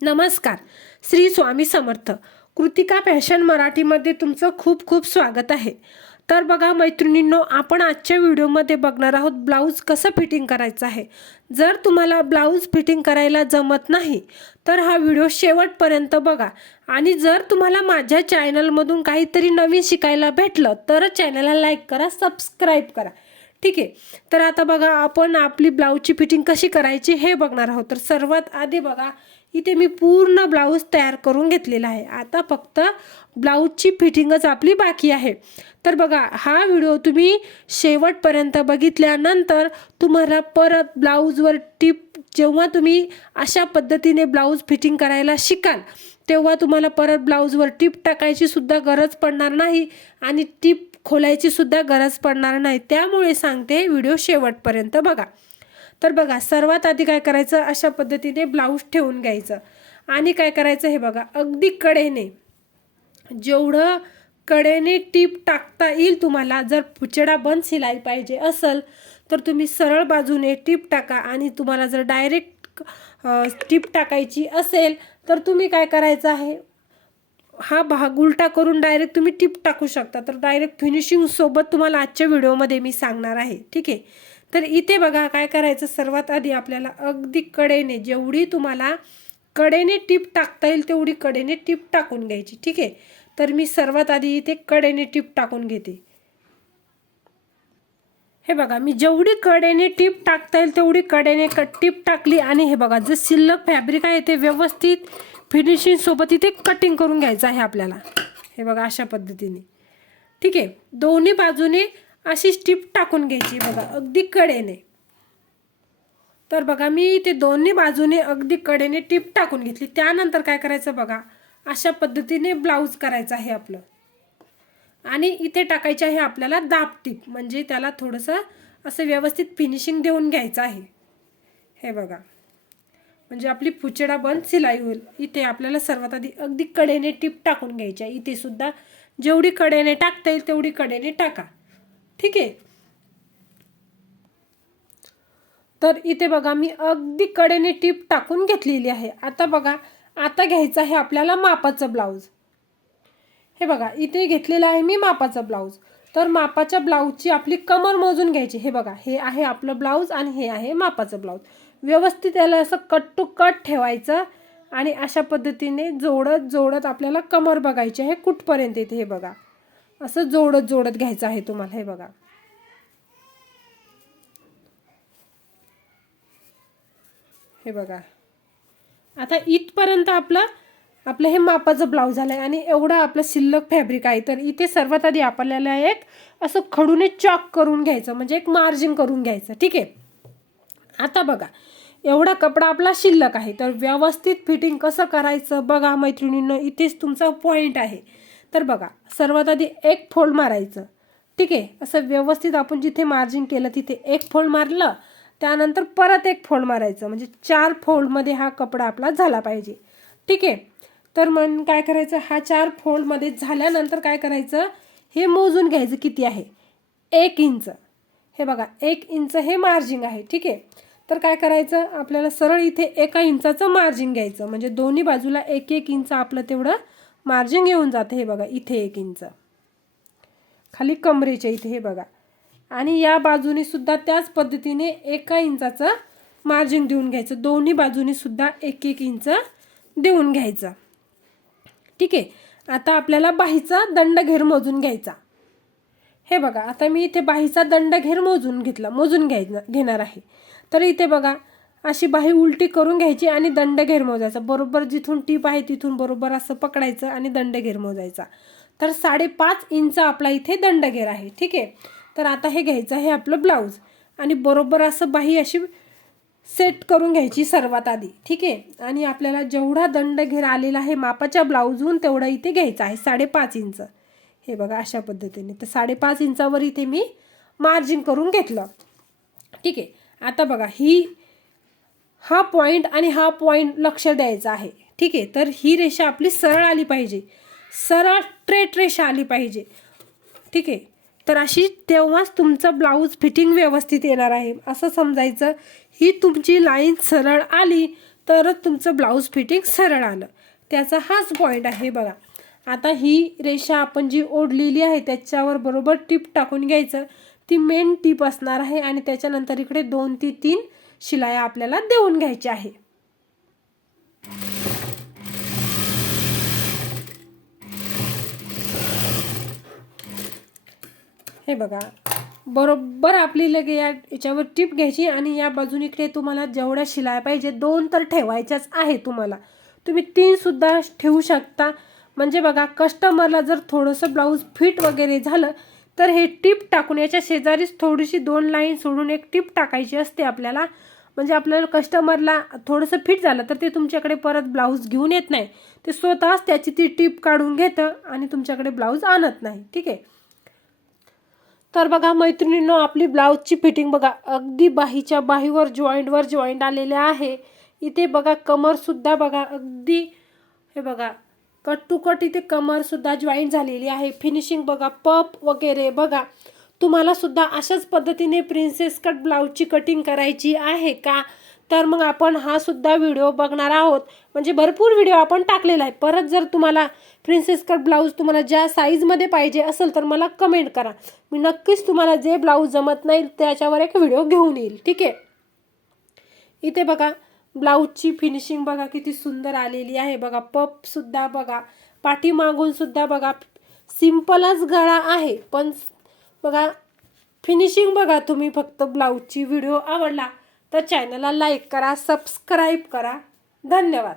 नमस्कार. श्री स्वामी समर्थ. कृतिका फॅशन मराठीमध्ये तुमचं खूप खूप स्वागत आहे. तर बघा मैत्रिणींनो आपण आजच्या व्हिडिओमध्ये बघणार आहोत ब्लाऊज कसं फिटिंग करायचं आहे. जर तुम्हाला ब्लाऊज फिटिंग करायला जमत नाही तर हा व्हिडिओ शेवटपर्यंत बघा. आणि जर तुम्हाला माझ्या चॅनलमधून काहीतरी नवीन शिकायला भेटलं तर चॅनलला लाईक करा सबस्क्राईब करा. ठीक आहे? तर आता बघा आपण आपली ब्लाऊजची फिटिंग कशी करायची हे बघणार आहोत. तर सर्वात आधी बघा इथे मी पूर्ण ब्लाऊज तयार करून घेतलेला आहे. आता फक्त ब्लाऊजची फिटिंगच आपली बाकी आहे. तर बघा हा व्हिडिओ तुम्ही शेवटपर्यंत बघितल्यानंतर तुम्हाला परत ब्लाऊजवर टिप जेव्हा तुम्ही अशा पद्धतीने ब्लाऊज फिटिंग करायला शिकाल तेव्हा तुम्हाला परत ब्लाऊजवर टिप टाकायची सुद्धा गरज पडणार नाही आणि टिप खोलायची सुद्धा गरज पडणार नाही. त्यामुळे सांगते व्हिडिओ शेवटपर्यंत बघा. तर बघा सर्वात आधी काय करायचं? अशा पद्धतीने ब्लाऊज ठेवून घ्यायचं. आणि काय करायचं हे बघा अगदी कडेने जेवढं कडेने टीप टाकता येईल तुम्हाला जर पुचडा बंद शिलाई पाहिजे असेल तर तुम्ही सरळ बाजूने टीप टाका. आणि तुम्हाला जर डायरेक्ट टीप टाकायची असेल तर तुम्ही काय करायचं आहे? हा भाग उलटा करून डायरेक्ट तुम्ही टिप टाकू शकता. तर डायरेक्ट फिनिशिंगसोबत तुम्हाला आजच्या व्हिडिओमध्ये मी सांगणार आहे. ठीक आहे? तर इथे बघा काय करायचं सर्वात आधी आपल्याला अगदी कडेने जेवढी तुम्हाला कडेने टीप टाकता येईल तेवढी कडेने टीप टाकून घ्यायची ठीक आहे? तर मी सर्वात आधी इथे कडेने टीप टाकून घेते. हे बघा मी जेवढी कडेने टीप टाकता येईल तेवढी कडेने क टिप टाकली आणि हे बघा जे शिल्लक फॅब्रिक आहे ते व्यवस्थित फिनिशिंगसोबत इथे कटिंग करून घ्यायचं आहे आपल्याला. हे बघा अशा पद्धतीने. ठीक आहे? दोन्ही बाजूने अशी स्टीप टाकून घ्यायची बघा अगदी कडेने. तर बघा मी इथे दोन्ही बाजूने अगदी कडेने टिप टाकून घेतली. त्यानंतर काय करायचं बघा अशा पद्धतीने ब्लाऊज करायचं आहे आपलं. आणि इथे टाकायचे आहे आपल्याला दाब टीप म्हणजे त्याला थोडंसं असं व्यवस्थित फिनिशिंग देऊन घ्यायचं आहे. हे बघा म्हणजे आपली पुचडा बंद सिलाई होईल. इथे आपल्याला सर्वात आधी अगदी कडेने टीप टाकून घ्यायची आहे. इथे सुद्धा जेवढी कडेने टाकता येईल तेवढी कडेने टाका. ठीक आहे? तर इथे बघा मी अगदी कडेने टीप टाकून घेतलेली आहे. आता बघा आता घ्यायचं आहे आपल्याला मापाचं ब्लाऊज. हे बघा इथे घेतलेलं आहे मी मापाचा ब्लाऊज. तर मापाच्या ब्लाऊजची आपली कमर मोजून घ्यायची. हे बघा हे आहे आपलं ब्लाऊज आणि हे आहे मापाचं ब्लाऊज. व्यवस्थित त्याला असं कट टू कट ठेवायचं आणि अशा पद्धतीने जोडत जोडत आपल्याला कमर बघायची आहे कुठपर्यंत येते हे बघा. असं जोडत जोडत घ्यायचं आहे तुम्हाला हे बघा. हे बघा. आता इथपर्यंत आपलं आपलं हे मापाचं ब्लाऊज झालं आहे आणि एवढं आपलं शिल्लक फॅब्रिक आहे. तर इथे सर्वात आधी आपल्याला एक असं खडूने चॉक करून घ्यायचं म्हणजे एक मार्जिन करून घ्यायचं. ठीक आहे? आता बघा. एवढा कपडा आपला शिल्लक आहे. तर व्यवस्थित फिटिंग कसं करायचं बघा मैत्रिणींना इथेच तुमचा पॉईंट आहे. तर बघा सर्वात आधी एक फोल्ड मारायचं. ठीक आहे? असं व्यवस्थित आपण जिथे मार्जिन केलं तिथे एक फोल्ड मारलं त्यानंतर परत एक फोल्ड मारायचं. म्हणजे चार फोल्डमध्ये हा कपडा आपला झाला पाहिजे. ठीक आहे? तर मग काय करायचं? हा चार फोल्डमध्ये झाल्यानंतर काय करायचं? हे मोजून घ्यायचं किती आहे? एक इंच. हे बघा एक इंच हे मार्जिंग आहे. ठीक आहे? तर काय करायचं? आपल्याला सरळ इथे एका इंचाचं मार्जिन घ्यायचं. म्हणजे दोन्ही बाजूला एक एक इंच आपलं तेवढं मार्जिन घेऊन जाते हे बघा इथे एक इंच. खाली कमरेच्या इथे हे बघा. आणि या बाजूने सुद्धा त्याच पद्धतीने एका इंचाचं मार्जिन देऊन घ्यायचं. दोन्ही बाजूने सुद्धा एक एक इंच देऊन घ्यायचं. ठीक आहे? आता आपल्याला बाहीचा दंड घेर मोजून घ्यायचा. हे बघा आता मी इथे बाहीचा दंड घेर मोजून घेतला मोजून घ्यायचा घेणार आहे. तर इथे बघा अशी बाही उलटी करून घ्यायची आणि दंड घेरमोजायचा बरोबर जिथून टीप आहे तिथून बरोबर असं पकडायचं आणि दंड घेरमोजायचा तर साडेपाच इंच आपला इथे दंडघेर आहे. ठीक आहे? तर आता हे घ्यायचं आहे आपलं ब्लाऊज. आणि बरोबर असं बाही अशी सेट करून घ्यायची सर्वात आधी. ठीक आहे? आणि आपल्याला जेवढा दंड घेर आलेला आहे मापाच्या ब्लाऊजहून तेवढा इथे घ्यायचा आहे. साडेपाच इंच. हे बघा अशा पद्धतीने. तर साडेपाच इंचावर इथे मी मार्जिन करून घेतलं. ठीक आहे? आता बघा ही हा पॉईंट आणि हा पॉईंट लक्ष द्यायचा आहे. ठीक आहे? तर ही रेषा आपली सरळ आली पाहिजे. सरळ ट्रेट रेषा आली पाहिजे. ठीक आहे? तर अशी तेव्हाच तुमचं ब्लाऊज फिटिंग व्यवस्थित येणार आहे. असं समजायचं ही तुमची लाईन सरळ आली तरच तुमचं ब्लाऊज फिटिंग सरळ आलं. त्याचा हाच पॉईंट आहे बघा. आता ही रेषा आपण जी ओढलेली आहे त्याच्यावर बरोबर टीप टाकून घ्यायचं. ती मेन टीप असणार आहे आणि त्याच्यानंतर इकडे दोन ते तीन शिलाया आपल्याला देऊन घ्यायची आहे. हे बघा बरोबर आपली लगे या याच्यावर टीप घ्यायची आणि या बाजून इकडे तुम्हाला जेवढ्या शिलाया पाहिजे दोन तर ठेवायच्याच आहे तुम्हाला. तुम्ही तीन सुद्धा ठेवू शकता. म्हणजे बघा कस्टमरला जर थोडंसं ब्लाऊज फिट वगैरे झालं तर हे टीप टाकून याच्या शेजारीच थोडीशी दोन लाईन सोडून एक टीप टाकायची असते आपल्याला. म्हणजे आपल्याला कस्टमरला थोडंसं फिट झालं तर ते तुमच्याकडे परत ब्लाऊज घेऊन येत नाही. ते स्वतःच त्याची ती टीप काढून घेतं आणि तुमच्याकडे ब्लाऊज आणत नाही. ठीक आहे? तर बघा मैत्रिणींनो आपली ब्लाऊजची फिटिंग बघा अगदी बाहीच्या बाहीवर जॉईंटवर जॉईंट आलेले आहे. इथे बघा कमरसुद्धा बघा अगदी हे बघा कट टू कट इथे कमरसुद्धा जॉईंट झालेली आहे. फिनिशिंग बघा पप वगैरे बघा. तुम्हाला सुद्धा अशाच पद्धतीने प्रिन्सेस कट ब्लाऊजची कटिंग करायची आहे का? तर मग आपण हा सुद्धा व्हिडिओ बघणार आहोत. म्हणजे भरपूर व्हिडिओ आपण टाकलेला आहे. परत जर तुम्हाला प्रिन्सेस कट ब्लाऊज तुम्हाला ज्या साईजमध्ये पाहिजे असेल तर मला कमेंट करा. मी नक्कीच तुम्हाला जे ब्लाऊज जमत नाही त्याच्यावर एक व्हिडिओ घेऊन येईल. ठीक आहे? इथे बघा. ब्लाऊजची फिनिशिंग बघा किती सुंदर आलेली आहे. बघा पपसुद्धा बघा पाठीमागूनसुद्धा बघा सिम्पलच गळा आहे. पण बघा फिनिशिंग बघा तुम्ही फक्त ब्लाऊजची व्हिडिओ आवडला तर चॅनलला लाईक करा सबस्क्राईब करा. धन्यवाद.